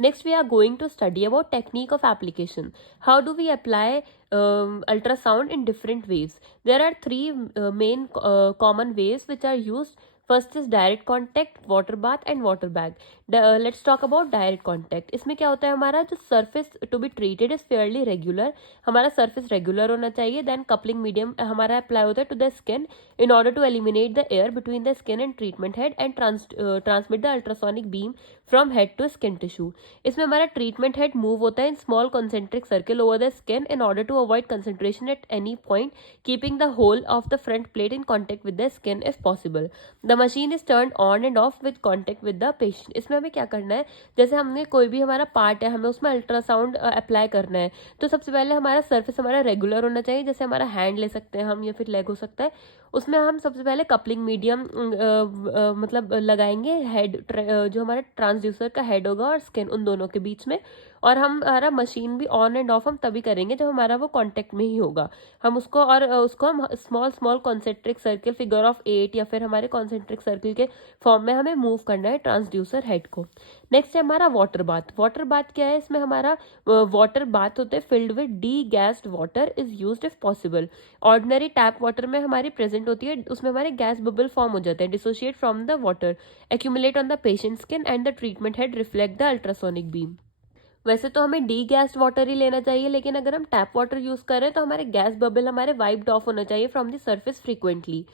Next, we are going to study about technique of application. How do we apply ultrasound in different ways? There are three main common ways which are used. First is direct contact, water bath and water bag. Let's talk about direct contact. इसमें क्या होता है, हमारा जो surface to be treated is fairly regular. हमारा surface regular होना चाहिए. Then coupling medium हमारा apply होता है to the skin in order to eliminate the air between the skin and treatment head and transmit the ultrasonic beam from head to skin tissue. इसमें हमारा treatment head move होता है in small concentric circle over the skin in order to avoid concentration at any point, keeping the whole of the front plate in contact with the skin if possible. The machine is turned on and off with contact with the patient. इसमें हमें क्या करना है, जैसे हमने कोई भी हमारा पार्ट है, हमें उसमें अल्ट्रासाउंड अप्लाई करना है, तो सबसे पहले हमारा सर्फेस हमारा रेगुलर होना चाहिए. जैसे हमारा हैंड ले सकते हैं हम या फिर लेग हो सकता है. उसमें हम सबसे पहले कपलिंग मीडियम मतलब लगाएंगे हेड जो हमारा ट्रांसड्यूसर का हेड होगा और स्किन उन दोनों के बीच में. और हमारा मशीन भी ऑन एंड ऑफ हम तभी करेंगे जब हमारा वो कांटेक्ट में ही होगा. हम उसको हम small small concentric circle figure of 8 या फिर हमारे कॉन्सेंट्रिक सर्किल के फॉर्म में हमें मूव करना है ट्रांसड्यूसर हेड को. नेक्स्ट है हमारा वाटर बाथ. वाटर बाथ क्या है, इसमें हमारा वाटर बाथ होते हैं filled with D gassed water is used if possible. Ordinary tap water में हमारी प्रेजेंट होती है, उसमें हमारे गैस बबल फॉर्म हो जाते हैं, dissociate from the water, accumulate on the patient skin and the treatment head reflect the ultrasonic beam. वैसे तो हमें डी गैस्ड वाटर ही लेना चाहिए, लेकिन अगर हम टैप वाटर यूज कर रहे हैं तो हमारे गैस बबल हमारे वाइप्ड ऑफ होना चाहिए from the surface frequently.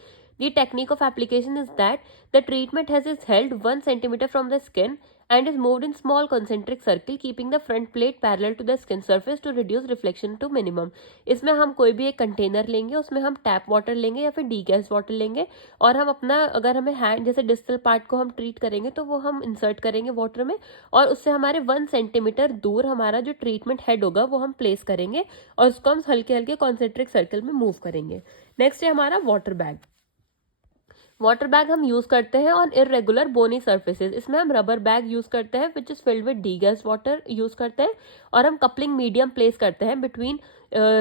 The technique of application is that the treatment head is held 1 centimeter from the skin and is moved in small concentric circle, keeping the front plate parallel to the skin surface to reduce reflection to minimum. इसमें हम कोई भी एक container लेंगे, उसमें हम tap water लेंगे या फिर डीगैस वाटर लेंगे और हम अपना अगर हमें हैंड जैसे डिस्टल पार्ट को हम ट्रीट करेंगे तो वो हम इंसर्ट करेंगे वाटर में और उससे हमारे 1 सेंटीमीटर दूर हमारा जो ट्रीटमेंट हेड होगा वो हम प्लेस करेंगे और उसको हम हल्के हल्के कॉन्सेंट्रिक सर्कल में मूव करेंगे. नेक्स्ट है हमारा वाटर बैग. वाटर बैग हम यूज करते हैं ऑन इरेगुलर बोनी सर्फेसेस. इसमें हम रबर बैग यूज करते हैं which is filled with degassed water use करते हैं और हम कपलिंग मीडियम प्लेस करते हैं बिटवीन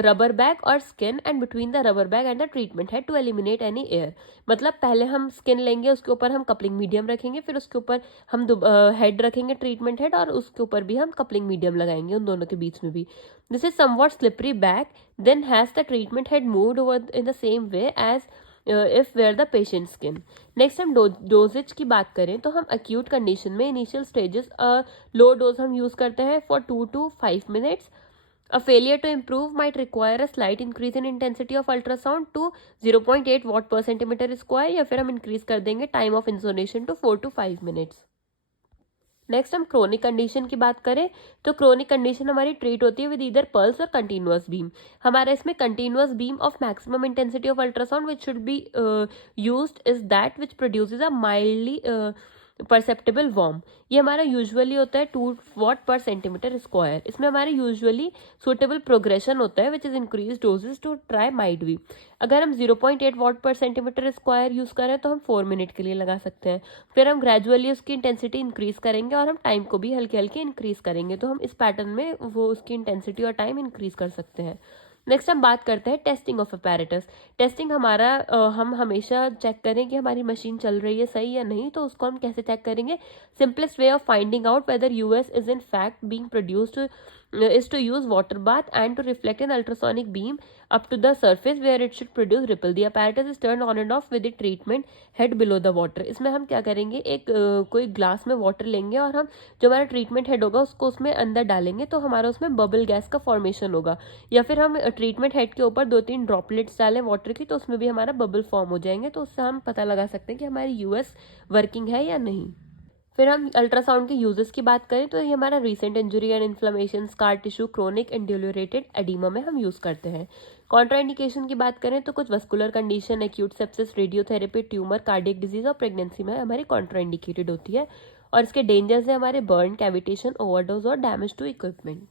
रबर बैग और skin and between the rubber bag and the treatment head to eliminate any air. मतलब पहले हम स्किन लेंगे, उसके ऊपर हम कपलिंग मीडियम रखेंगे, फिर उसके ऊपर हम हेड रखेंगे ट्रीटमेंट हेड और उसके ऊपर भी हम कपलिंग मीडियम लगाएंगे उन दोनों के बीच में भी. This is somewhat slippery bag. Then has the treatment head moved over in the same way as if were the patient skin. Next हम डोजेज की बात करें तो हम अक्यूट कंडीशन में इनिशियल स्टेजेस लो डोज हम यूज करते हैं for 2 to 5 minutes. A failure to improve might require a slight increase in intensity of ultrasound to 0.8 watt per centimeter square या फिर हम इंक्रीज कर देंगे time of insolation to 4 to 5 minutes. Next हम chronic condition की बात करें तो क्रोनिक कंडीशन हमारी ट्रीट होती है विद ईदर पल्स और कंटिन्यूअस बीम. हमारा इसमें continuous beam of maximum intensity of ultrasound which should be used is that which produces a mildly perceptible warm. ये हमारा यूजुअली होता है 2 watt per centimeter स्क्वायर. इसमें हमारे यूजुअली सुटेबल प्रोग्रेशन होता है which is increase doses to ट्राई माइड वी. अगर हम 0.8 watt per centimeter square use करें तो हम 4 मिनट के लिए लगा सकते हैं. फिर हम ग्रेजुअली उसकी इंटेंसिटी इंक्रीज करेंगे और हम टाइम को भी हल्के हल्के इंक्रीज करेंगे, तो हम इस पैटर्न में वो उसकी इंटेंसिटी और टाइम इंक्रीज कर सकते हैं. नेक्स्ट हम बात करते हैं टेस्टिंग ऑफ अपैरेटस. टेस्टिंग हमारा हम हमेशा चेक करें कि हमारी मशीन चल रही है सही या नहीं, तो उसको हम कैसे चेक करेंगे. Simplest way of finding out whether US is in fact being produced is to use water bath and to reflect an ultrasonic beam up to the surface where it should produce ripple. The apparatus is turned on and off with the treatment head below the water. इसमें हम क्या करेंगे, एक कोई glass में water लेंगे और हम जो हमारा ट्रीटमेंट हेड होगा उसको उसमें अंदर डालेंगे तो हमारा उसमें बबल गैस का फॉर्मेशन होगा. या फिर हम ट्रीटमेंट हेड के ऊपर 2-3 ड्रॉपलेट्स डालें वाटर की तो उसमें भी हमारा बबल फॉर्म हो जाएंगे, तो उससे हम पता लगा सकते हैं कि हमारी यूएस वर्किंग है या नहीं. फिर हम अल्ट्रासाउंड के यूजेस की बात करें तो ये हमारा recent injury and inflammation, scar tissue, chronic and indurated edema में हम यूज करते हैं. कॉन्ट्राइंडिकेशन की बात करें तो कुछ vascular condition, acute sepsis, radiotherapy, tumour, cardiac disease और प्रेगनेंसी में हमारी कॉन्ट्राइंडिकेटेड होती है. और इसके डेंजर्स है हमारे बर्न, कैविटेशन, ओवरडोज और डैमेज टू इक्विपमेंट.